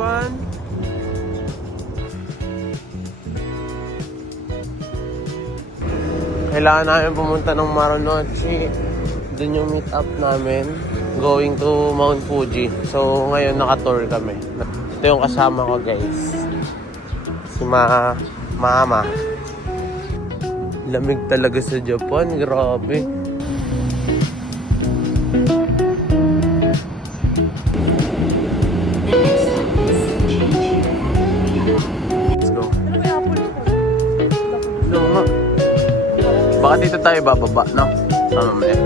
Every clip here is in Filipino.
fun. Kailangan namin pumunta ng Marunouchi. Doon yung meet up namin. Going to Mount Fuji. So ngayon naka-tour kami. Ito yung kasama ko, guys. Si Mama. Lamig talaga sa Japan. Grabe. Let's go. No, nga. Baka dito tayo bababa, no? Mamaya.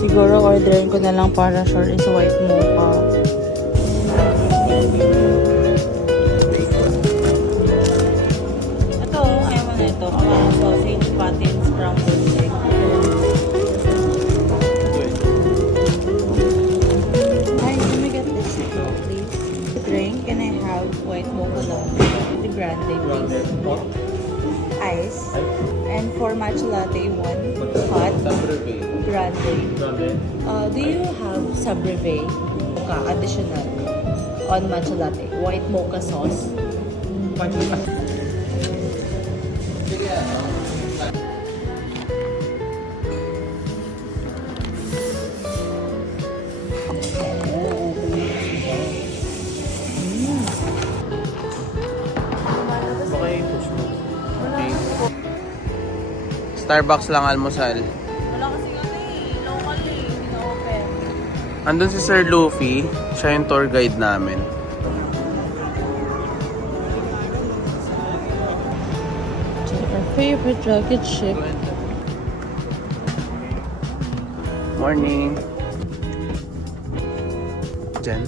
Siguro orderin ko na lang para sure is white mocha. Ito, ayaw mo na ito. Sausage, patin, scrambled egg. Hi, can we get this please? Drink, can I have white mocha latte? The grande, please. Ice. And for matcha latte, one hot. Grande. Do you have Sabreve mocha additional on matcha latte? White mocha sauce. Starbucks lang almusal. Wala kasi local ino-open. Andun si Sir Luffy. Siya yung tour guide namin. Our favorite rocket ship. Morning. Jen.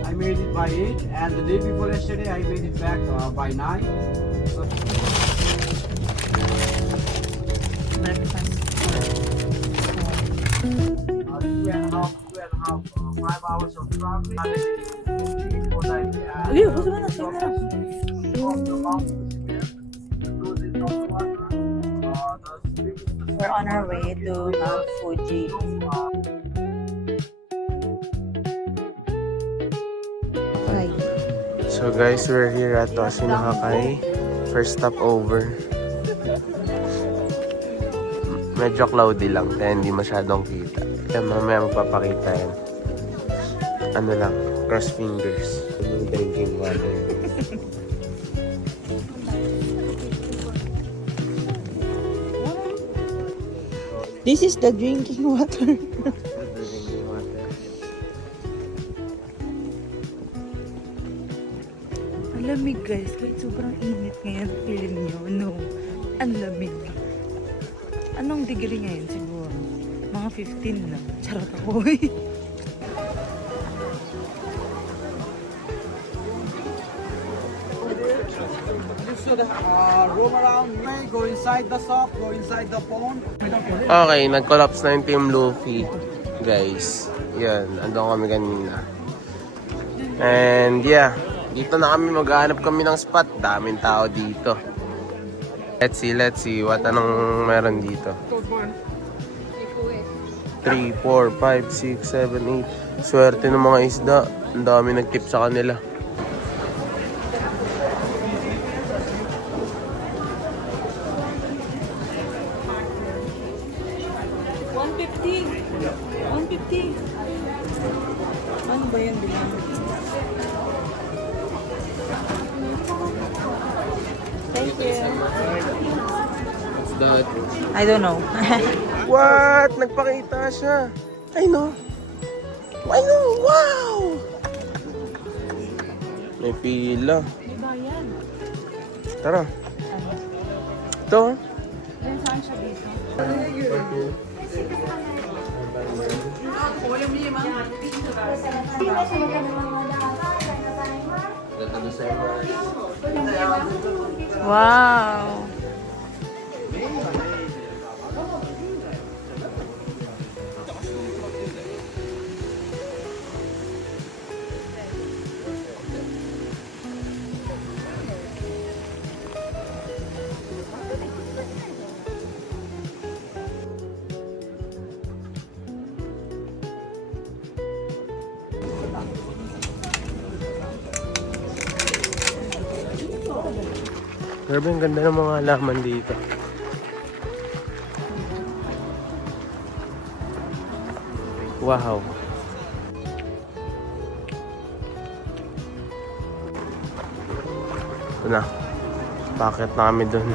I made it by 8 and the day before yesterday I made it back by 9. So Breakfast. 5 hours of traveling. Uy, gusto mo na siya na. We're on our way to Mount Fuji. Hi. So guys, we're here at Sinakay. First stop over. Medyo cloudy lang, kaya hindi masyadong kita. Kaya mamaya magpapakita yan. Ano lang, cross fingers. Yung drinking water. This is the drinking water. Drinking water. Ang lamig guys, kahit sobrang init ngayon, feeling nyo, no? Ang lamig. Anong degree ngayon siguro? Mga 15 na. Charot ako eh. Roam around, go inside the shop, go inside the phone. Okay, nag-collapse na yung Team Luffy. Guys, yan. Andun kami kanina. And yeah, dito na kami, maghahanap kami ng spot. Daming tao dito. Let's see. What anong meron dito? 3, 4, 5, 6, 7, 8. Swerte ng mga isda. Ang dami nag-tip sa kanila. Ano ba yun bilang? Thank you. What's that? I don't know. What? Nagpakita siya. I know. Wow! May pila. May bayan. Tara. Ito. Saan siya dito? Wow! Grabe, ang ganda ng mga halaman dito. Wow. Ito na. Bakit na kami dun?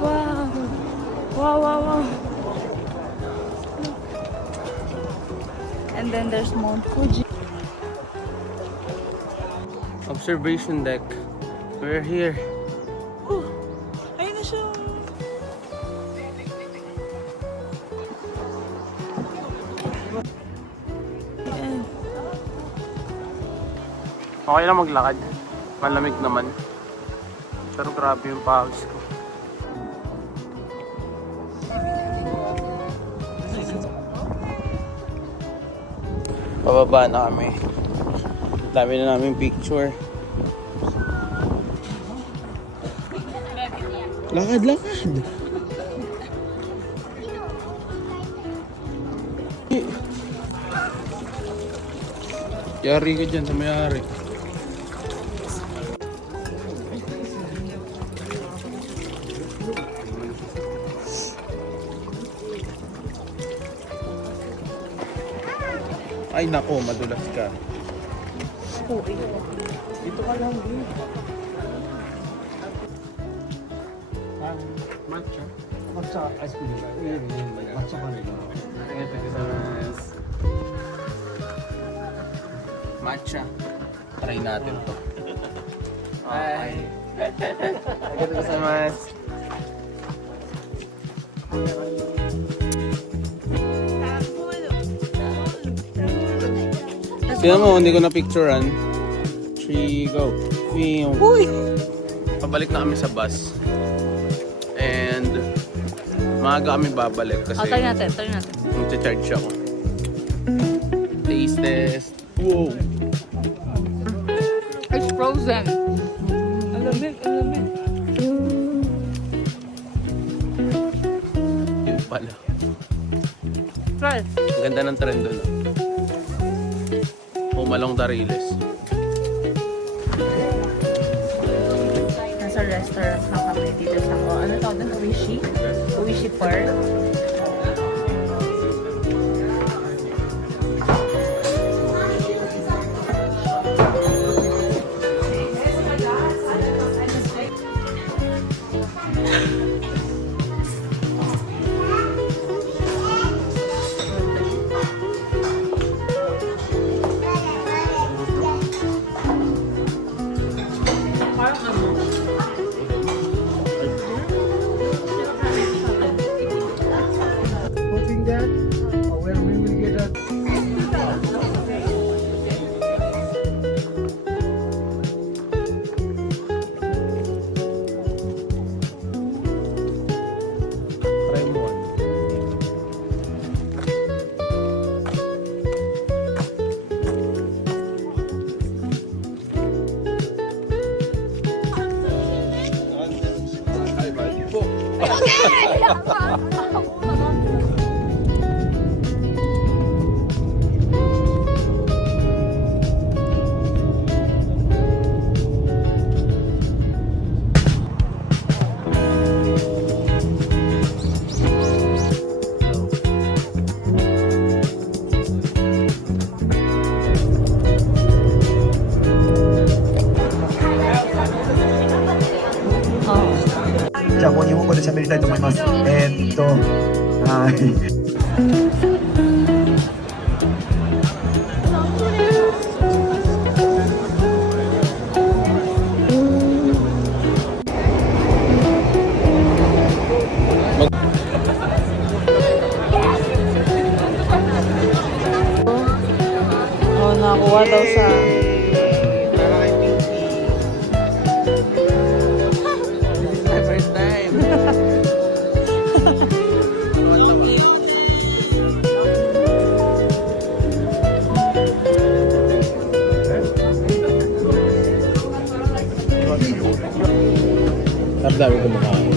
Wow! Wow, wow, wow! And then there's Mount Fuji. Observation deck. We're here. Oh, ayun na siya. Ayan. Okay lang maglakad. Malamig naman. Pero grabe yung pawis ko. Pababa na kami. Dami na namin picture. Lakad, lakad! Yari ka dyan sa mayari. Ay nako, madulas ka. Dito ka lang, matcha. Matcha ice cream. Matcha pa rin. Matcha. Try natin to. Hi. Arigatou gozaimasu. Sino mo, hindi ko na picturean. 3, go. Uy! Pabalik na kami sa bus. And maaga kami babalik kasi Turn natin. mag-charge ako. Taste test. Wow! It's frozen. Ang lamig. Yun pala. Try. Ang ganda ng trend doon. Pumalong Dariles. Nasa restaurant na kami dito sa ano tawag doon? Uishi Park. Hoping that when we will get a Try mo.じゃあもう日本語で喋りたいと思います。はい。Oh, nakakuha daw sa... First time. Dami kumakain.